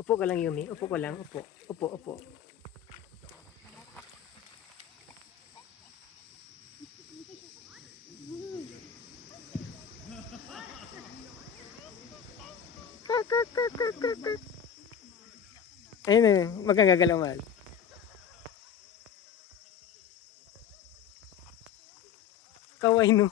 Upo ka lang, Yumi. Upo ka lang. Upo. Upo, upo. Ayun na. Magkagagalaw, mahal. Kaway no.